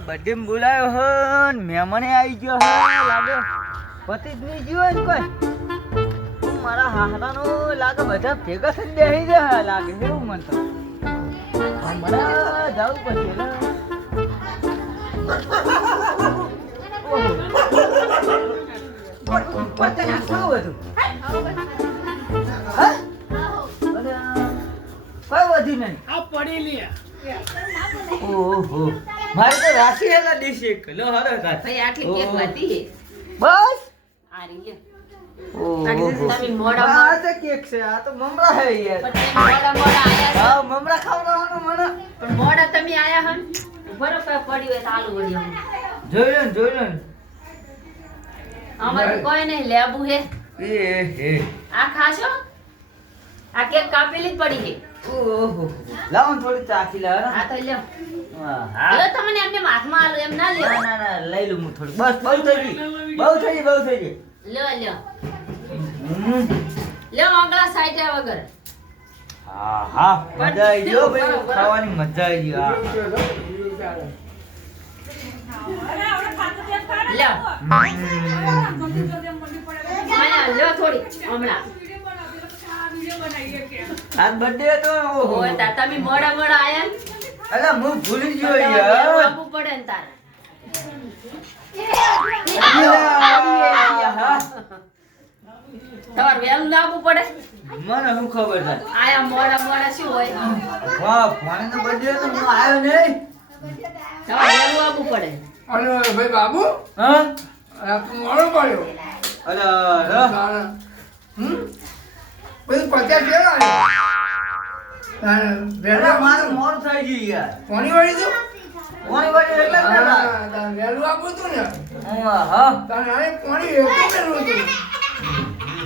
Birthday માં બોલાયો હો ને મહેમાને આવી ગયો હો લાગે પતિ જ નહીં ગયો ને કોઈ મારા હાહરાનો લાગે બધા ભેગા થઈને બેસી જાય લાગે એવું મન તો હમણાં જવું પડશે ને પતે નાખવું બધું હા કોઈ વધી નહીં આ પડી લે ઓહો મારે તો રાશિ હેલા ડીશ એક લો હરે કાટ ભાઈ આટલી કેક હતી હે બસ આ રહી લે ઓહો તમે મોડા આ તો કેક છે આ તો મમરા હે યાર મોડા આયા હા મમરા ખાવડાવવાનો મને પણ મોડા તમે આયા હન બરોબર પડી હોય તો આલુ વડી જોઈ લો અમારે કોઈ નહીં લેબુ હે એ હે આ ખાશો આ કેક કાપેલી જ પડી હે ઓહો લાવો ને થોડી ચાખી લાવો ને આ તો લ્યો હા લ્યો તમને એમને હાથમાં આલુ એમ ના લ્યો ના લઈ લઉં હું થોડી બસ બહુ થઈ ગઈ લ્યો હમ. લ્યો આગલા સાઈડે વગર હા મજા આવી ગયો ભાઈ ખાવાની મજા આવી ગઈ હા લ્યો માયા લ્યો થોડી હમણાં આજ બર્થડે હતો ઓહો ઓય તા તમે મોડા આયા ને અલા હું ભૂલી ગયો વેલું યાર આપવું પડે ને તારે હા તમારે વેલું આપવું પડે મને શું ખબર છે આયા મોડા શું હોય વાહ ફોનનો બર્થડે તો હું આવ્યો નહીં તમારે વેલું આપવું પડે અરે ભાઈ બાબુ હા આ તું મોડો પડ્યો અરે બધું પચાસ કેવા વેલા મારું મોર થઈ ગયું યાર કોની વાળી તું કોની વાળી એટલે જ ના વહેલું આપું તું ને હા તારે આને કોની એટલું મેલું હતું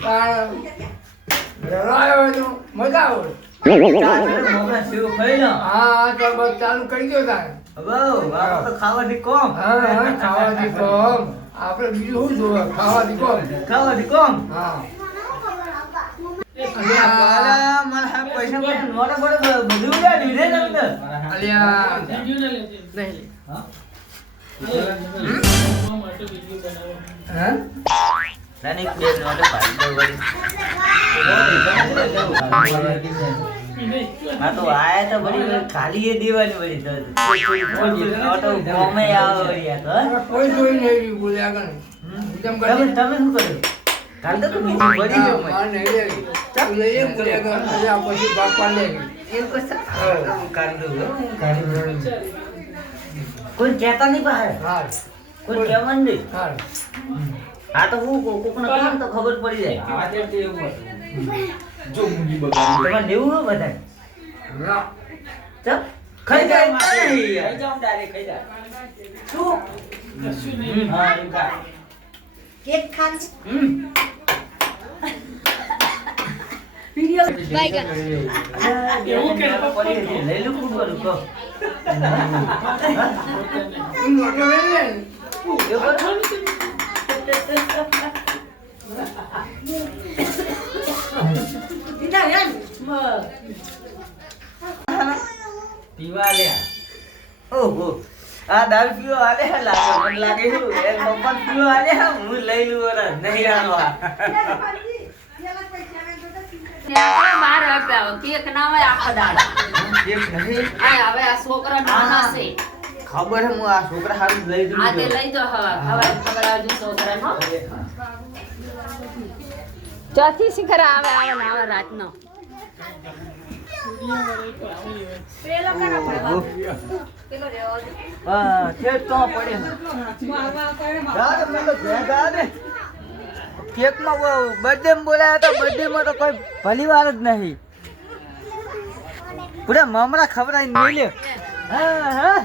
તારે વહેલો આવ્યો તો મજા આવે મોગરા સેવ ખાઈ લો હા ચાલ બસ ચાલુ કરી દો તારે હવે આ તો ખાવાથી કોમ હા ખાવાથી કોમ આપણે બીજું શું જોવે ખાવાથી કોમ ખાવાથી કોમ હા અલ્યા મને હા પૈસા પણ નોટે પડે બધું ઉડાડી દે તમને અલ્યા હા નાની બે નોટે પાડી દો વળી હા તો આયા તો બધી ખાલી એ દેવાની વળી તો નોટો કોમે આવે વળી આ તો કોઈ જોઈ નહીં બોલ્યા કણ તમે શું કર્યું કાલ તો બીજી પડી ગયો માર નહીં લેવી ચાલ એમ બોલ્યા કણ અલ્યા પછી બાપ પાડ લેવી એમ કશા કાઢી દઉં કોઈ કહેતા નહીં બહાર હા કોઈ કહેવાનું નહીં હા આ તો હું કોકને કહું તો ખબર પડી જાય જો મુંડી બગાડી તમારે દેવું હોય બધાને ના ચપ ખાઈ જાય ખાઈ જાઉં ડાયરેક્ટ ખાઈ જા શું હા એમ ખા કેક ખાન એવું કે લઈ લું કું કરું કહો તું મોટો લઈ લે એવું કરો પીવા લે ઓહો આ દારૂ પીવો આલે હે લાગે મને લાગે શું એ પપ્પા પીવો આલે હે હું લઈ લઉં વરા નહીં આલવા બાર આપ્યા કેક ના હોય આખો દાડો એક નહીં આ હવે આ છોકરા નાના છે ખબર હે હું આ છોકરા હારું લઈ દઉં આ તે લઈ દો હવે ખબર આવજો છોકરાનો ચોથી શિખર આવે રાતનો હા કેક તો પડે યાર મેં તો ભેગા દે કેકમાં બર્થડે માં બોલાયા તો બર્થડે માં તો કોઈ ભલી વાર જ નહીં પૂરા મમરા ખવડાવીને મેલ્યો હા